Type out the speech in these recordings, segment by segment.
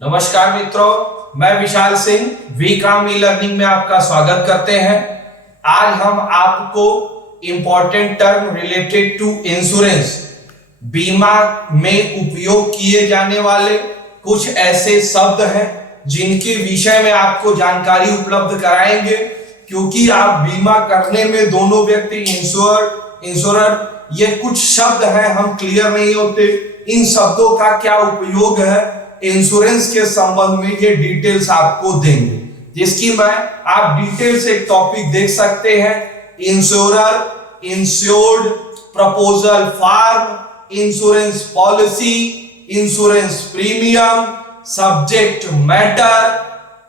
नमस्कार मित्रों, मैं विशाल सिंह वीकाम ई लर्निंग में आपका स्वागत करते हैं। आज हम आपको important term related to insurance, बीमा में उपयोग किए जाने वाले कुछ ऐसे शब्द हैं जिनके विषय में आपको जानकारी उपलब्ध कराएंगे, क्योंकि आप बीमा करने में दोनों व्यक्ति इंश्योरर ये कुछ शब्द हैं, हम क्लियर नहीं होते इन शब्दों का क्या उपयोग है इंश्योरेंस के संबंध में, ये डिटेल्स आपको देंगे, जिसकी मैं आप डिटेल से एक टॉपिक देख सकते हैं। Insurer, insured, proposal form, insurance policy, insurance premium, subject matter,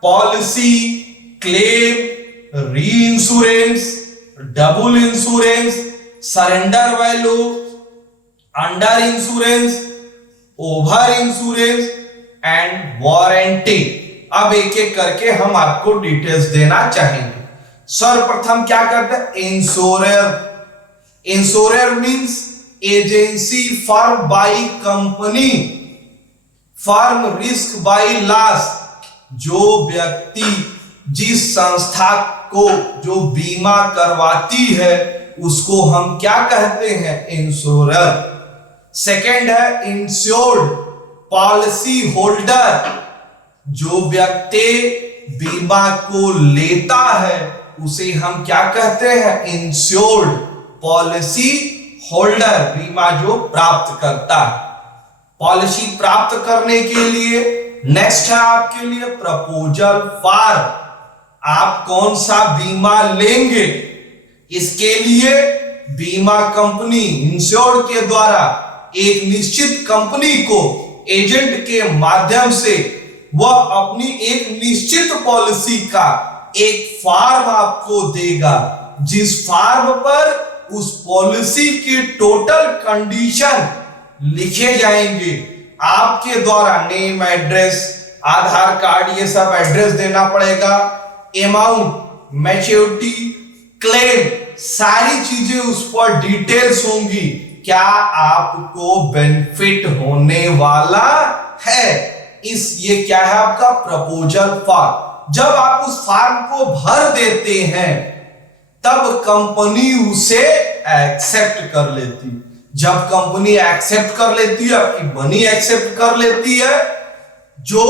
policy, claim, reinsurance, double insurance, surrender value, under insurance, over insurance and warranty. अब एक एक करके हम आपको डिटेल्स देना चाहेंगे। सर्वप्रथम क्या करते हैं? Insurer. Insurer means agency firm by company, firm risk by loss. जो व्यक्ति जिस संस्था को जो बीमा करवाती है उसको हम क्या कहते हैं? इंश्योरर। सेकेंड है इंश्योर्ड, पॉलिसी होल्डर। जो व्यक्ति बीमा को लेता है उसे हम क्या कहते हैं? इंश्योर्ड, पॉलिसी होल्डर, बीमा जो प्राप्त करता है। पॉलिसी प्राप्त करने के लिए नेक्स्ट है आपके लिए प्रपोजल फॉर्म। आप कौन सा बीमा लेंगे, इसके लिए बीमा कंपनी इंश्योर्ड के द्वारा एक निश्चित कंपनी को एजेंट के माध्यम से वह अपनी एक निश्चित पॉलिसी का एक फॉर्म आपको देगा, जिस फॉर्म पर उस पॉलिसी के टोटल कंडीशन लिखे जाएंगे। आपके द्वारा नेम, एड्रेस, आधार कार्ड, ये सब एड्रेस देना पड़ेगा। अमाउंट, मैच्योरिटी, क्लेम, सारी चीजें उस पर डिटेल्स होंगी। क्या आपको बेनिफिट होने वाला है, ये क्या है आपका प्रपोजल फॉर्म। जब आप उस फॉर्म को भर देते हैं तब कंपनी उसे एक्सेप्ट कर लेती। जब कंपनी एक्सेप्ट कर लेती है, आपकी मनी एक्सेप्ट कर लेती है, जो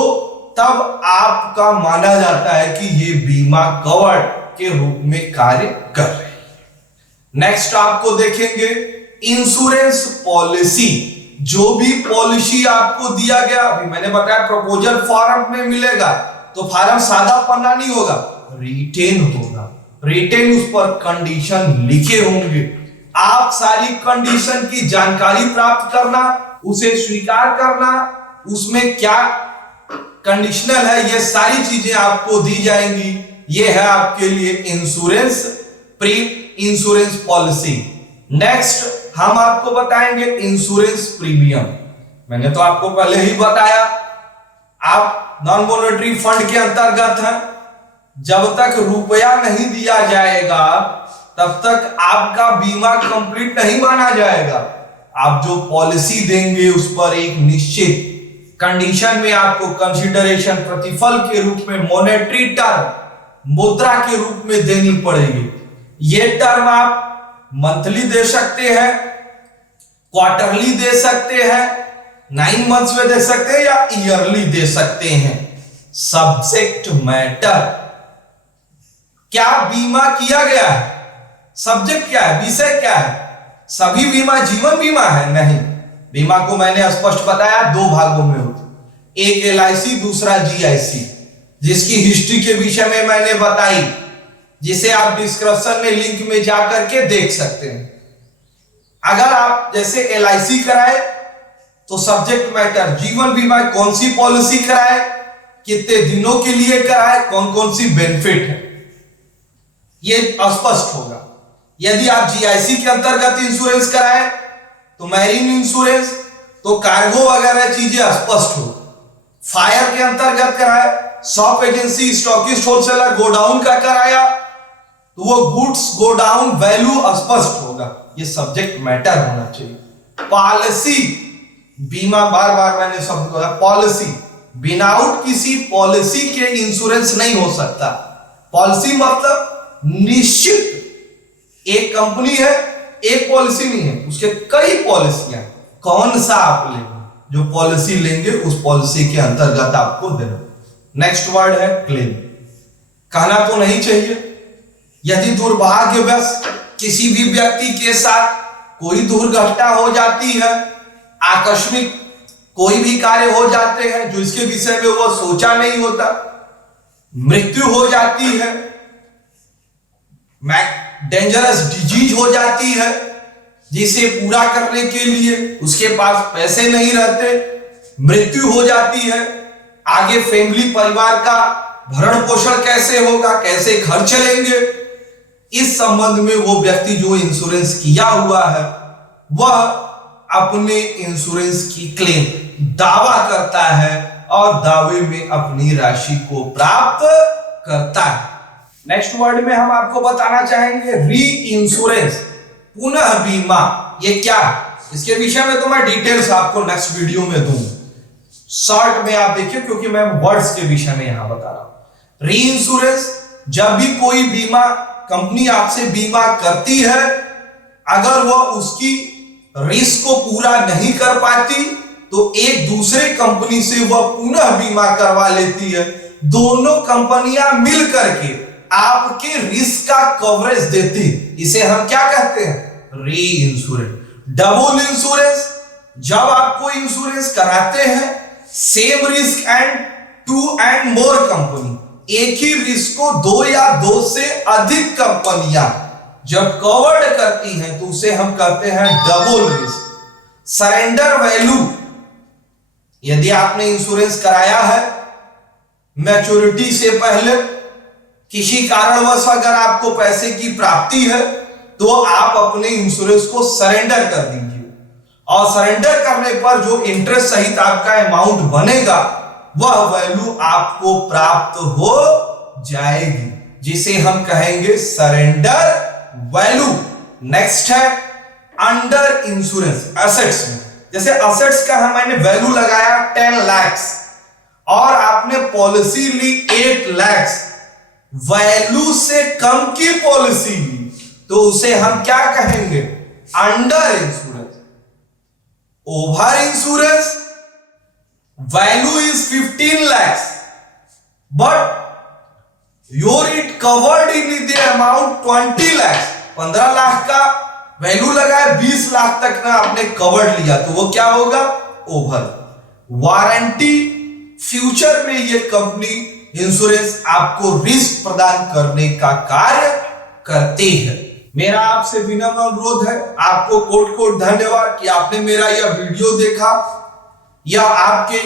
तब आपका माना जाता है कि ये बीमा कवर के रूप में कार्य कर रही है। नेक्स्ट आपको देखेंगे इंश्योरेंस पॉलिसी। जो भी पॉलिसी आपको दिया गया, अभी मैंने बताया प्रपोजल फॉर्म में मिलेगा, तो फॉर्म सादा पन्ना नहीं होगा, रिटेन होगा। रिटेन उस पर कंडीशन लिखे होंगे। आप सारी कंडीशन की जानकारी प्राप्त करना, उसे स्वीकार करना, उसमें क्या कंडीशनल है, ये सारी चीजें आपको दी जाएंगी। ये है आपके लिए इंश्योरेंस इंश्योरेंस पॉलिसी। नेक्स्ट हम आपको बताएंगे इंश्योरेंस प्रीमियम। मैंने तो आपको पहले ही बताया, आप नॉन मॉनेटरी फंड के अंतर्गत हैं। जब तक रुपया नहीं दिया जाएगा तब तक आपका बीमा कंप्लीट नहीं माना जाएगा। आप जो पॉलिसी देंगे उस पर एक निश्चित कंडीशन में आपको कंसीडरेशन प्रतिफल के रूप में मॉनेटरी टर्म, मुद्रा के रूप में देनी पड़ेगी। ये टर्म आप मंथली दे सकते हैं, क्वार्टरली दे सकते हैं, 9 मंथ्स में दे सकते हैं, या ईयरली दे सकते हैं। सब्जेक्ट मैटर, क्या बीमा किया गया है, सब्जेक्ट क्या है, विषय क्या है। सभी बीमा जीवन बीमा है? नहीं। बीमा को मैंने स्पष्ट बताया दो भागों में होती, एक LIC, दूसरा GIC, जिसकी हिस्ट्री के विषय में मैंने बताई, जिसे आप डिस्क्रिप्शन में लिंक में जाकर के देख सकते हैं। अगर आप जैसे LIC कराए तो सब्जेक्ट मैटर, जीवन बीमा कौन सी पॉलिसी कराए, कितने दिनों के लिए कराए, कौन कौन सी बेनिफिट है, ये स्पष्ट होगा। यदि आप GIC के अंतर्गत इंश्योरेंस कराए तो मैरीन इंश्योरेंस, तो कार्गो वगैरह चीजें स्पष्ट हो। फायर के अंतर्गत कराए, shop agency, stockist, wholesaler, godown का कराया तो वो गुड्स गोडाउन वैल्यू स्पष्ट होगा। ये सब्जेक्ट मैटर होना चाहिए। पॉलिसी, बीमा, बार बार मैंने शब्द बोला पॉलिसी, विदाउट किसी पॉलिसी के इंश्योरेंस नहीं हो सकता। पॉलिसी मतलब निश्चित एक कंपनी है, एक पॉलिसी नहीं है, उसके कई पॉलिसियां। कौन सा आप लेंगे? जो पॉलिसी लेंगे उस पॉलिसी के अंतर्गत आपको देना। नेक्स्ट वर्ड है क्लेम। कहना तो नहीं चाहिए, यदि दुर्भाग्यवश किसी भी व्यक्ति के साथ कोई दुर्घटना हो जाती है, आकस्मिक कोई भी कार्य हो जाते हैं जो इसके विषय में वो सोचा नहीं होता, मृत्यु हो जाती है, डेंजरस डिजीज हो जाती है, जिसे पूरा करने के लिए उसके पास पैसे नहीं रहते, मृत्यु हो जाती है, आगे फैमिली परिवार का भरण पोषण कैसे होगा, कैसे घर चलेंगे, इस संबंध में वो व्यक्ति जो इंश्योरेंस किया हुआ है वह अपने इंश्योरेंस की क्लेम दावा करता है और दावे में अपनी राशि को प्राप्त करता है। नेक्स्ट वर्ड में हम आपको बताना चाहेंगे री इंश्योरेंस, पुनः बीमा। ये क्या है, इसके विषय में तो मैं डिटेल्स आपको नेक्स्ट वीडियो में दूंगा, शॉर्ट में आप देखिए, क्योंकि मैं वर्ड्स के विषय में यहां बता रहा हूं। री इंश्योरेंस, जब भी कोई बीमा कंपनी आपसे बीमा करती है, अगर वह उसकी रिस्क को पूरा नहीं कर पाती तो एक दूसरे कंपनी से वह पुनः बीमा करवा लेती है। दोनों कंपनियां मिलकर के आपके रिस्क का कवरेज देती, इसे हम क्या कहते हैं? री इंश्योरेंस। डबल इंश्योरेंस, जब आप कोई इंश्योरेंस कराते हैं same risk and two and more company, एक ही रिस्क को दो या दो से अधिक कंपनियां जब कवर्ड करती हैं तो उसे हम कहते हैं डबल रिस्क। सरेंडर वैल्यू, यदि आपने इंश्योरेंस कराया है, मैच्योरिटी से पहले किसी कारणवश अगर आपको पैसे की प्राप्ति है तो आप अपने इंश्योरेंस को सरेंडर कर दीजिए, और सरेंडर करने पर जो इंटरेस्ट सहित आपका अमाउंट बनेगा वह वैल्यू आपको प्राप्त हो जाएगी, जिसे हम कहेंगे सरेंडर वैल्यू। नेक्स्ट है अंडर इंश्योरेंस एसेट्स में, जैसे एसेट्स का मैंने वैल्यू लगाया 10 लाख और आपने पॉलिसी ली 8 लाख, वैल्यू से कम की पॉलिसी ली तो उसे हम क्या कहेंगे? Under insurance. Over insurance, value is 15 lakhs but your it covered in the amount 20 lakhs। 15 lakh का वैल्यू लगा है, 20 लाख तक ना आपने कवर्ड लिया तो वो क्या होगा? ओवर। वारंटी, फ्यूचर में ये कंपनी इंश्योरेंस आपको रिस्क प्रदान करने का कार्य करती है। मेरा आपसे विनम्र अनुरोध है, आपको कोट कोट धन्यवाद कि आपने मेरा यह वीडियो देखा। या आपके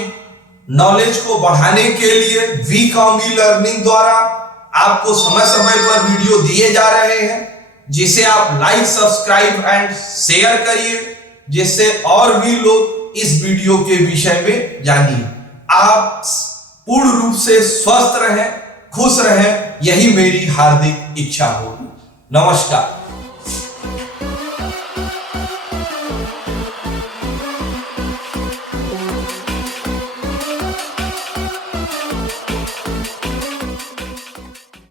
नॉलेज को बढ़ाने के लिए वीकॉम ई लर्निंग द्वारा आपको समय समय पर वीडियो दिए जा रहे हैं, जिसे आप लाइक, सब्सक्राइब एंड शेयर करिए, जिससे और भी लोग इस वीडियो के विषय में जानिए। आप पूर्ण रूप से स्वस्थ रहें, खुश रहें, यही मेरी हार्दिक इच्छा होगी। नमस्कार।